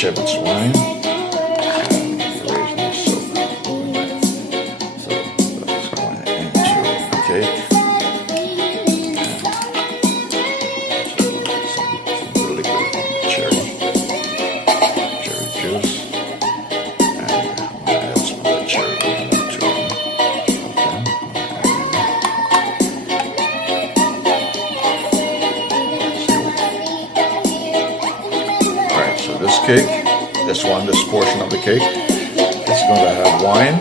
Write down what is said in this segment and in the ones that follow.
shepherd's wine. So that's going into the cake. Some really good cherry juice. And I'm going to add some of the cherry to it. This cake, this portion of the cake, it's going to have wine,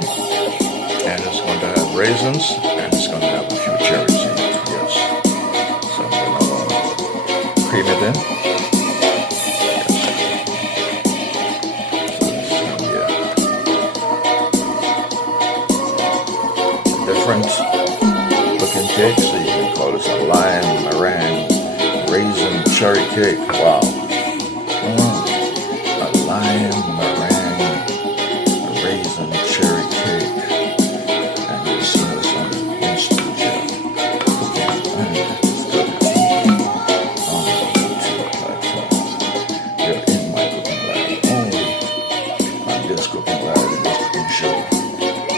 and it's going to have raisins, and it's going to have a few cherries in it, yes. So I'm going to cream it in. So different looking cake, so you can call this a lime-meringue raisin cherry cake. Wow. Lime-meringue raisin cherry cake, and you'll see this on WinstonGeLCooking. You're in my cooking lab. Only on this cooking lab, in this cooking show,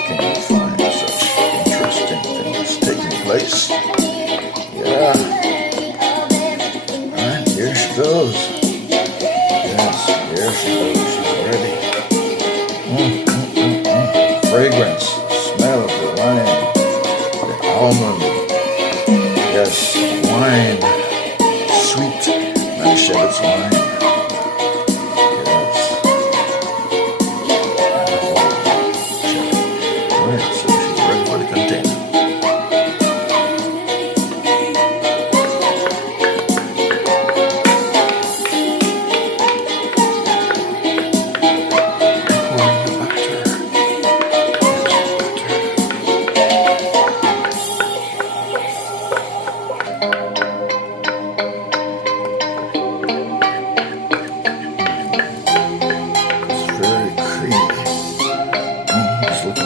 can you find such interesting things taking place. Yeah. Alright, here she goes. There she goes, she's ready. Fragrance, smell of the lime, the almond, yes, wine, sweet, and shepherd's wine. Yes. Alright, so she's ready for the container.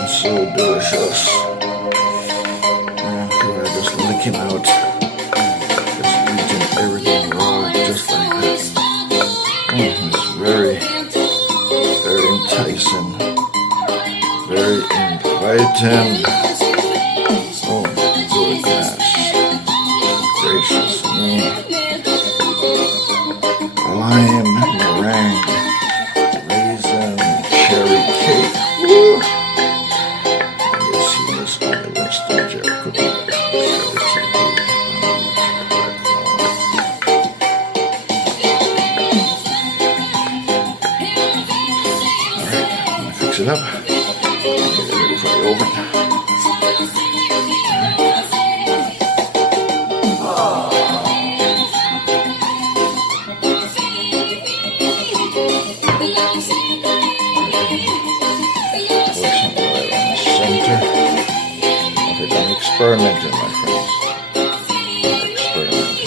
So delicious. And we're just licking out, just eating everything raw, just like that. It's very, very enticing, very inviting. Oh my goodness, gracious me. Lime-meringue raisin cherry cake. Woo! WinstonGeLCooking Welcome. Fix it up. Get it ready for the oven. I'm experimenting, my friends. Experimenting.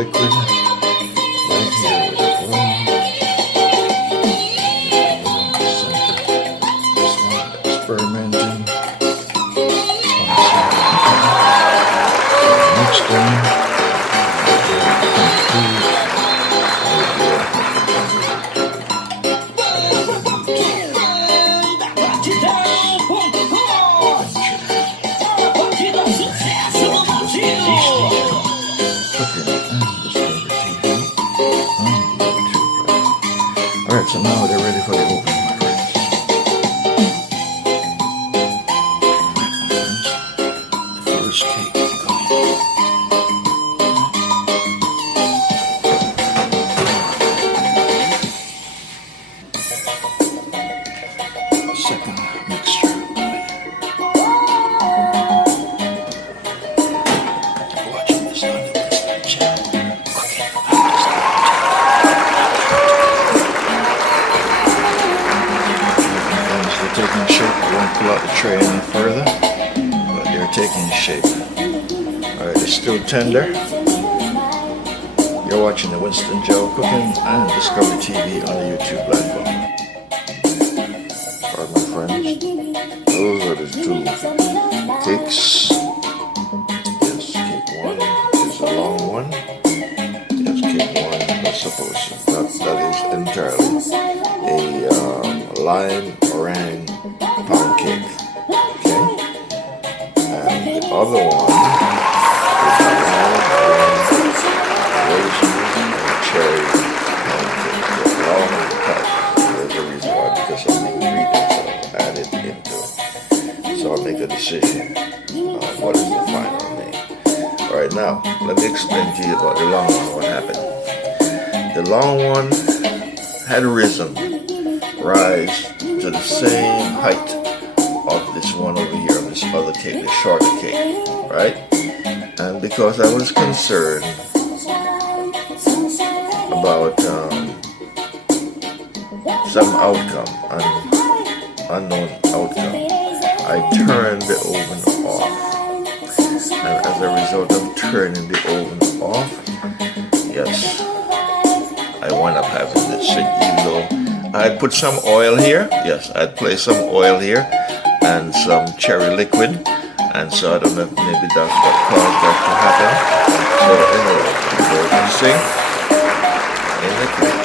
liquid right here with the oil. This one experimenting. This one mixed in. Alright, so now they're ready for the opening, my friends. The first cake is going. Second mixture going. Watching this on the Winston channel. They're taking shape. I won't pull out the tray any further, but they're taking shape. Alright, it's still tender. You're watching the WinstonGeLCooking and Discovery TV on the YouTube platform. Alright, my friends, those are the two cakes. Yes, cake one is a long one. Yes, cake one, that's supposed to. That is entirely a lime-brine pound cake. Okay? And the other one is a lime-brine raisin and cherry pound cake. They're long and tight. There's a reason why, because of the ingredients I've added into it. So I'll make a decision on what is the final name. Alright, now, let me explain to you about the long one, what happened. The long one had rise to the same height of this one over here, of this other cake, the shorter cake, right? And because I was concerned about some outcome, an unknown outcome, I turned the oven off. And as a result of turning the oven off, yes, I wound up having this, even though I'd put some oil here. Yes, I'd place some oil here and some cherry liquid. And so I don't know if maybe that's what caused that to happen. So anyway, so you can see in the cake.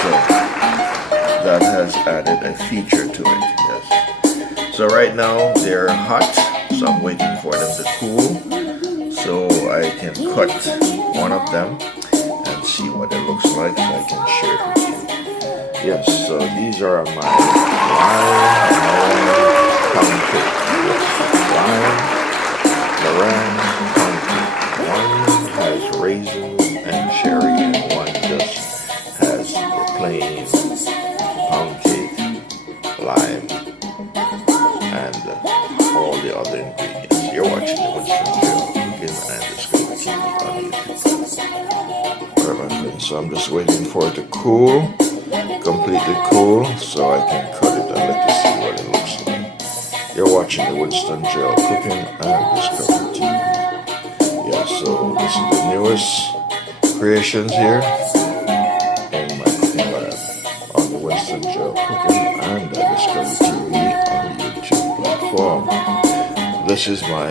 So that has added a feature to it. Yes. So right now they're hot. So I'm waiting for them to cool. So I can cut one of them and see what it looks like so I can share it with you. Yes, so these are my lime-brine pound cake. Yes, lime-brine pound cake. One has raisins and cherry, and one just has the plain pound cake, lime, and all the other ingredients. You're watching the WinstonGeLCooking and Discovery TV on YouTube. Alright, my friends, so I'm just waiting for it to cool. Completely cool, so I can cut it and let you see what it looks like. You're watching the WinstonGeLCooking and Discovery TV. Yeah, so this is the newest creations here in my cooking lab on the WinstonGeLCooking and Discovery TV on the YouTube platform. This is my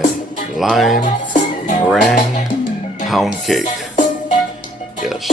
lime-brine pound cake. Yes.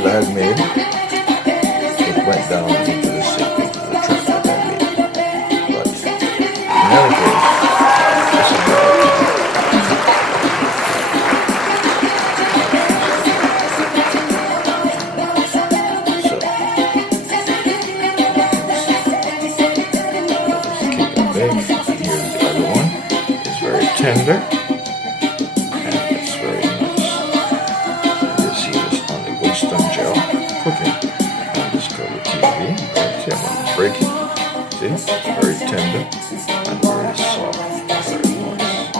that I had made, it went down into the sink, into the trap that I made. But in any case, this is what I did. So, keep it big. Here's the other one. It's very tender. Cooking on this cover TV. Right here, I'm going to break it. See, it's very tender and very soft, very moist.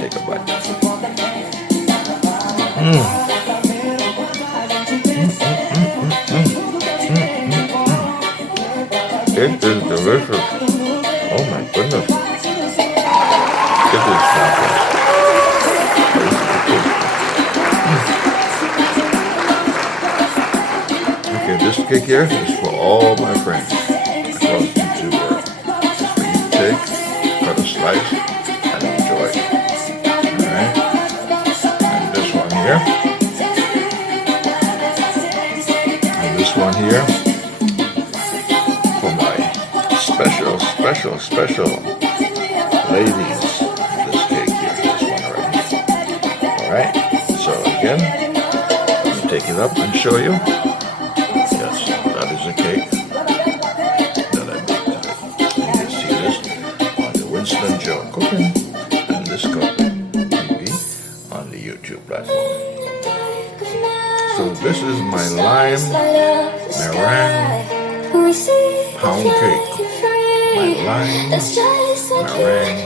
Take a bite. It is delicious. Oh my goodness. It is fabulous. Okay, this cake here is for all my friends across the YouTube world. It's for you to take, cut a slice, and enjoy. Alright? And this one here. And this one here for my special ladies. This cake here, this one right here. Alright? So again, let me take it up and show you. Yes, that is a cake that I baked today. And you see this on the WinstonGeLCooking and this TV on the YouTube platform. So this is my lime-meringue pound cake. My lime-meringue pound cake.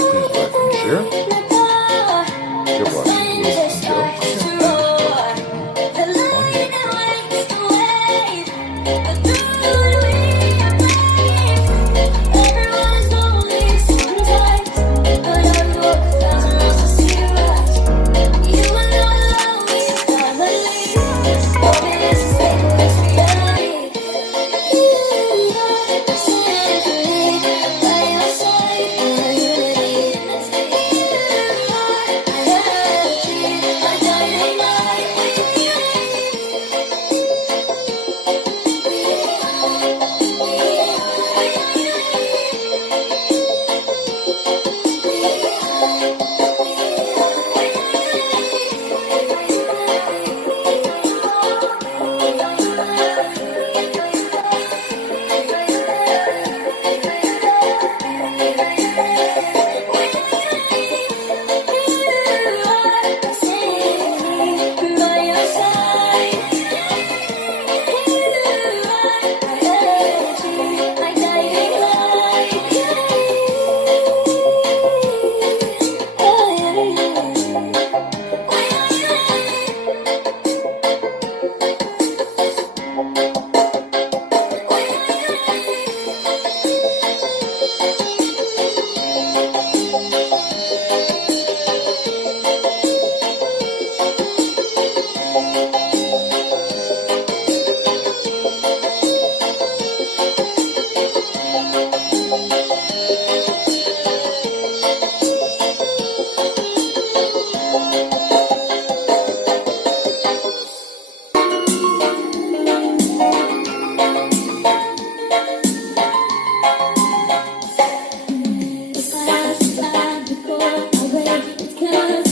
Please like and share. You're watching Winston Joe.